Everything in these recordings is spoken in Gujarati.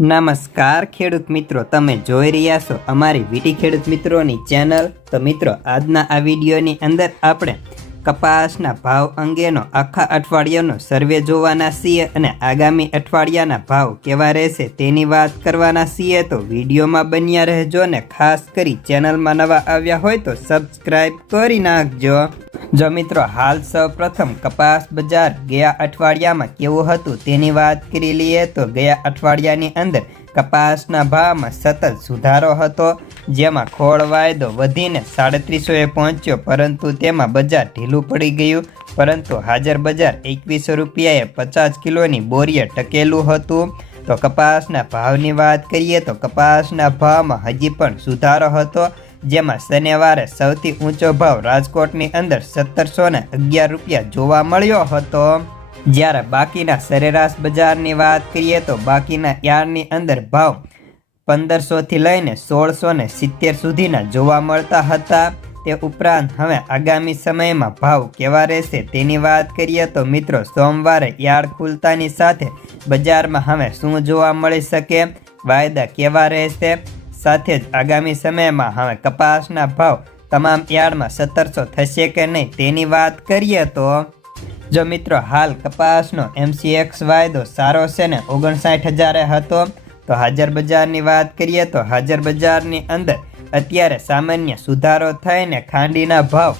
નમસ્કાર ખેડૂત મિત્રો, તમે જોઈ રહ્યા છો અમારી વીટી ખેડૂત મિત્રોની ચેનલ। તો મિત્રો, આજના આ વિડીયોની અંદર આપણે કપાસના ભાવ અંગેનો આખા અઠવાડિયાનો સર્વે જોવાના છીએ અને આગામી અઠવાડિયાના ભાવ કેવા રહેશે તેની વાત કરવાના છીએ। તો વિડીયોમાં બન્યા રહેજો ને ખાસ કરી ચેનલમાં નવા આવ્યા હોય તો સબસ્ક્રાઈબ કરી નાખજો। જો મિત્રો, હાલ સૌપ્રથમ કપાસ બજાર ગયા અઠવાડિયામાં કેવું હતું તેની વાત કરી લઈએ તો ગયા અઠવાડિયાની અંદર કપાસના ભાવમાં સતત સુધારો હતો, જેમાં ખોળ વાયદો વધીને 3700 પહોંચ્યો, પરંતુ તેમાં બજાર ઢીલું પડી ગયું। પરંતુ હાજર બજાર 2100 રૂપિયાએ 50 કિલોની બોરીએ ટકેલું હતું। તો કપાસના ભાવની વાત કરીએ તો કપાસના ભાવમાં હજી પણ સુધારો હતો, જેમાં શનિવારે સૌથી ઊંચો ભાવ રાજકોટની અંદર 1711 રૂપિયા જોવા મળ્યો હતો। જ્યારે બાકીના સરેરાશ બજારની વાત કરીએ તો બાકીના યાર્ડની અંદર ભાવ 1500 થી લઈને 1670 સુધીના જોવા મળતા હતા। તે ઉપરાંત હવે આગામી સમયમાં ભાવ કેવા રહેશે તેની વાત કરીએ તો મિત્રો, સોમવારે યાર્ડ ખુલતાની સાથે બજારમાં હવે શું જોવા મળી શકે, વાયદા કેવા રહેશે, સાથે જ આગામી સમયમાં હવે કપાસના ભાવ તમામ યાર્ડમાં 1700 થશે કે નહીં તેની વાત કરીએ તો જો મિત્રો, હાલ કપાસનો MCX વાયદો સારો છે ને 59000 હતો। તો હાજર બજારની વાત કરીએ તો હાજર બજારની અંદર અત્યારે સામાન્ય સુધારો થઈને ખાંડીના ભાવ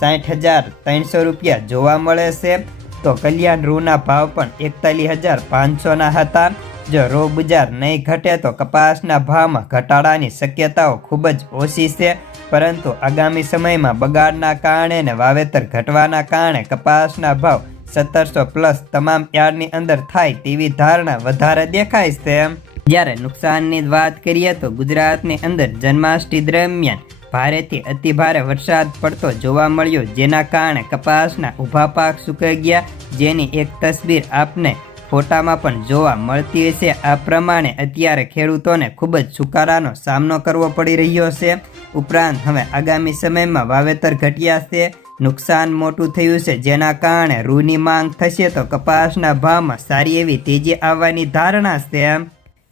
60300 રૂપિયા જોવા મળે છે। તો કલ્યાણ રૂના ભાવ પણ 41500 હતા। જો રો બજાર નહીં ઘટે તો કપાસના ભાવમાં ઘટાડાની શક્યતાઓ ખૂબ જ ઓછી છે, પરંતુ આગામી સમયમાં બગાડના કારણે અને વાવેતર ઘટવાના કારણે કપાસના ભાવ 1700+ તમામ યાર્ડની અંદર થાય તેવી ધારણા વધારે દેખાય છે। જ્યારે નુકસાનની વાત કરીએ તો ગુજરાતની અંદર જન્માષ્ટમી દરમિયાન ભારેથી અતિભારે વરસાદ પડતો જોવા મળ્યો, જેના કારણે કપાસના ઊભા પાક સુકાઈ ગયા, જેની એક તસવીર આપને ફોટામાં પણ જોવા મળતી છે। આ પ્રમાણે અત્યારે ખેડૂતોને ખૂબ જ સુકારાનો સામનો કરવો પડી રહ્યો છે। ઉપરાંત હવે આગામી સમયમાં વાવેતર ઘટ્યા છે, નુકસાન મોટું થયું છે, જેના કારણે રૂની માંગ થશે તો કપાસના ભાવમાં સારી એવી તેજી આવવાની ધારણા છે।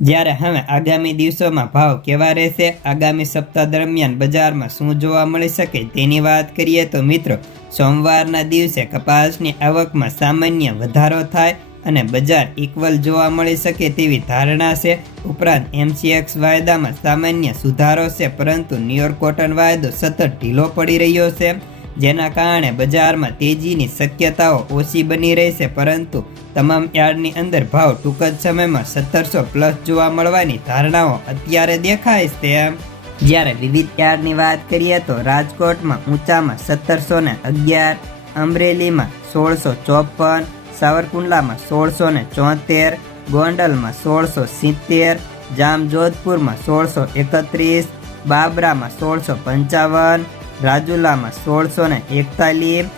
જ્યારે હવે આગામી દિવસોમાં ભાવ કેવા રહેશે, આગામી સપ્તાહ દરમિયાન બજારમાં શું જોવા મળી શકે તેની વાત કરીએ તો મિત્રો, સોમવારના દિવસે કપાસની આવકમાં સામાન્ય વધારો થાય અને બજાર ઇક્વલ જોવા મળી શકે તેવી ધારણા છે। ઉપરાંત MCX વાયદામાં સામાન્ય સુધારો છે, પરંતુ ન્યુયોર્ક કોટન વાયદો સતત ઢીલો પડી રહ્યો છે, જેના કારણે બજારમાં તેજીની શક્યતાઓ ઓછી બની રહેશે, પરંતુ તમામ યાર્ડની અંદર ભાવ ટૂંક જ સમયમાં 1700+ જોવા મળવાની ધારણાઓ અત્યારે દેખાય છે। જ્યારે વિવિધ યાર્ડની વાત કરીએ તો રાજકોટમાં ઊંચામાં 1711, અમરેલીમાં 1654, સાવરકુંડલામાં 1674, ગોંડલમાં 1670, જામજોધપુરમાં 1631, બાબરામાં 1655, રાજુલામાં 1641,